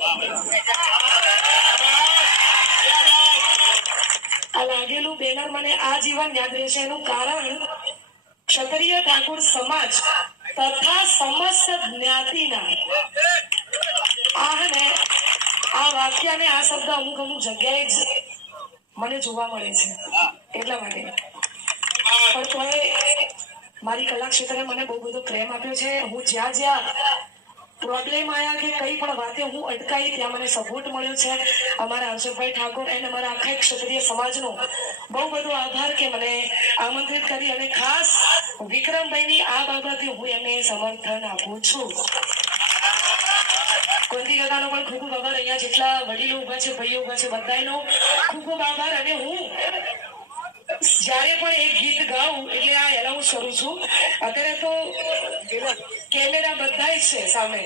આ લાગેલું બેનર મને આજીવન યાદ રહેશે. એનું કારણ ક્ષત્રિય ઠાકોર સમાજ તથા સમસ્ત જ્ઞાતિના આ વાક્ય અને આ શબ્દ અમુક અમુક જગ્યાએ જ મને જોવા મળે છે. એટલા માટે પણ તોય મારી કલા ક્ષેત્રે મને બહુ બધો પ્રેમ આપ્યો છે. હું જ્યાં જ્યાં પ્રોબ્લેમ આયા કે કઈ પણ વાતે હું અટકાઈ ત્યાં મને સપોર્ટ મળ્યો છે. અમારા હર્ષદભાઈ ઠાકોર અને અમારા આખા ક્ષત્રિય સમાજનો બહુ બધો આભાર કે મને આમંત્રિત કરી અને ખાસ વિક્રમભાઈની આ બાબતે હું એમને સમર્થન આપું છું. કોંતી કાકાનો પણ ખૂબ ખૂબ આભાર. અહીંયા જેટલા વડીલો ઉભા છે, ભાઈઓ ઉભા છે, બધાનો ખૂબ ખૂબ આભાર. અને હું જયારે પણ એક ગીત ગાઉં એટલે આ એનાઉન્સ કરું છું. અત્યારે તો કેમેરા બધા છે સામે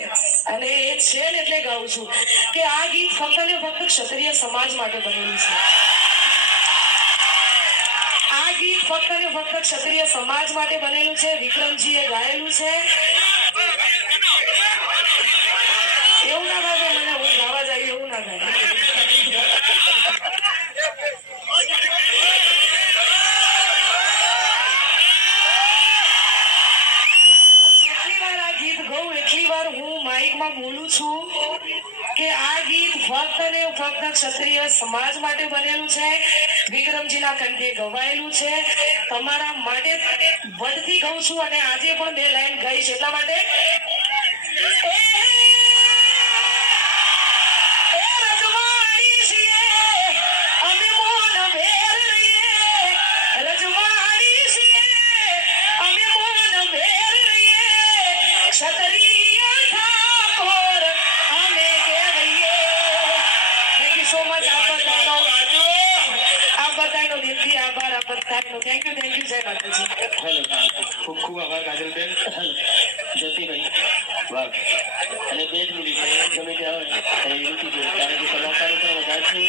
અને એ છે ને એટલે ગાઉં છું કે આ ગીત ફક્ત ને ફક્ત ક્ષત્રિય સમાજ માટે બનેલું છે. આ ગીત ફક્ત ને ફક્ત ક્ષત્રિય સમાજ માટે બનેલું છે. વિક્રમજી એ ગાયેલું છે. એવું ના થાય મને હું ગાવા જાય એવું ના થાય. એટલી વાર હું માઇકમાં બોલું છું કે આ ગીત ફક્ત ને ફક્ત ક્ષત્રિય સમાજ માટે બનેલું છે. વિક્રમજીના કંઠે ગવાયેલું છે. તમારા માટે વડથી ગાઉં છું અને આજે પણ બે લાઈન ગાઈશ. એટલા માટે થેન્ક યુ જય માતાજી. ખૂબ ખૂબ આભાર કાજલબેન. જ્યોતિભાઈ વાહ. અને 2 જ મિનિટ ગમે ત્યાં હોય કારણ કે કલાકારો પણ વધારે છે.